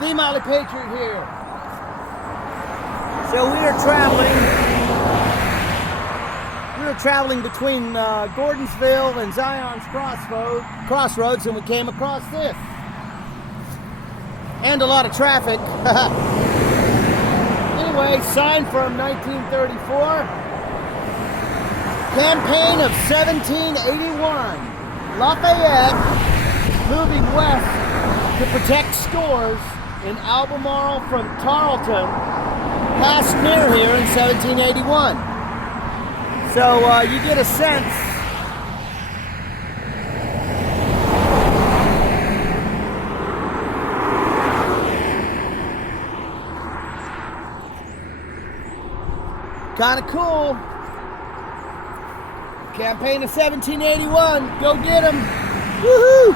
The Molly Patriot here. So we were traveling between Gordonsville and Zion's Crossroads, and we came across this. And a lot of traffic. Anyway, sign from 1934. Campaign of 1781. Lafayette moving west to protect stores in Albemarle from Tarleton, passed near here in 1781. So you get a sense kind of cool. Campaign of 1781. Go get 'em. Woohoo!